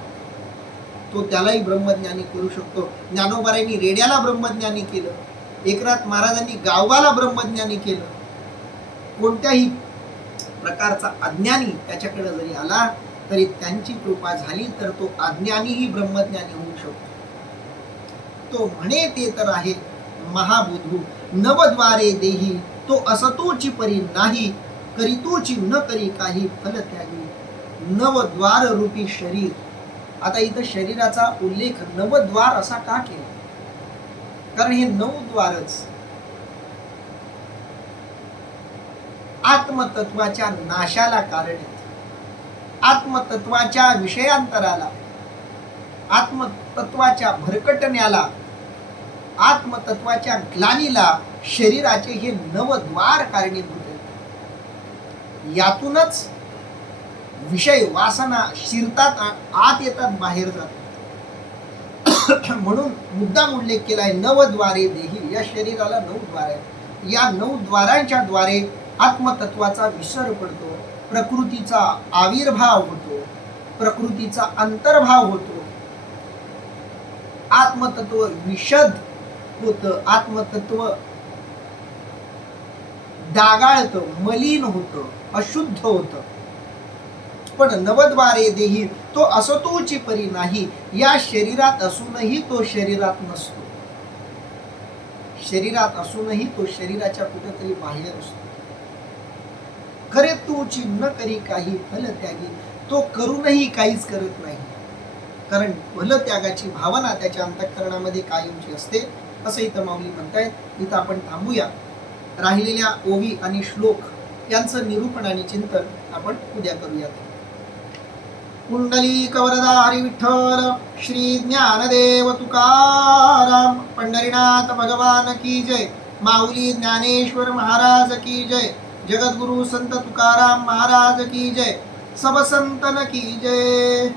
तो त्यालाही ब्रह्मज्ञानी करू शकतो. ज्ञानोबारायांनी रेड्याला ब्रह्मज्ञानी केलं, एकनाथ महाराजांनी गाववाला ब्रह्मज्ञानी केलं. कोणत्याही प्रकारचा अज्ञानी त्याच्याकडे जरी आला तरी त्यांची कृपा झाली तर तो अज्ञानीही ब्रह्मज्ञानी होऊ शकतो. तो म्हणे ते तर आहे महाबुधू. नवद्वारे देही, तो असतोची परी नाही, करीतोची न करी काही फल त्यागी. नवद्वार रूपी शरीर. आता इथं शरीराचा उल्लेख नवद्वार असा का केला? कारण हे 9 द्वारच आत्मतत्वाच्या नाशाला कारण आहेत. आत्मतत्वाच्या विषयांतराला, आत्मतत्वाच्या भरकटण्याला, आत्मतत्वाच्या ग्लानीला शरीराचे हे 9 द्वार कारणीभूत आहेत. यातूनच विषय वासना शिरतात, आत येतात, बाहेर जातात. म्हणून मुद्दाम उल्लेख केलाय 9 द्वारे देही. या शरीराला 9 द्वार आहेत. या 9 द्वारांच्या द्वारे आत्मतत्वाचा विसर पडतो, प्रकृतीचा आविर्भाव होतो, प्रकृतीचा अंतर्भाव होतो, आत्मतत्व विशद होतं, आत्मतत्व डागाळतं, मलिन होतं, अशुद्ध होतं. पण नवद्वारे देही, तो असतोची परी नाही. या शरीरात असूनही तो शरीरात नसतो, शरीरात असूनही तो शरीराच्या कुठेतरी बाहेर असतो. खरे तूची न करी काही फल त्यागी, तो करूनही काहीच करत नाही. कारण फल त्यागाची भावना त्याच्या अंतःकरणामध्ये कायमची असते, असं इथं माऊली म्हणतायत. इथं आपण थांबूया. राहिलेल्या ओवी आणि श्लोक यांचं निरूपण आणि चिंतन आपण उद्या करूयात. कुंडली कवरदा हरी विठ्ठल, श्री ज्ञानदेव तुकाराम, पंढरीनाथ भगवान की जय. माऊली ज्ञानेश्वर महाराज की जय. जगद्गुरु संत तुकाराम महाराज की जय. सब संतन की जय.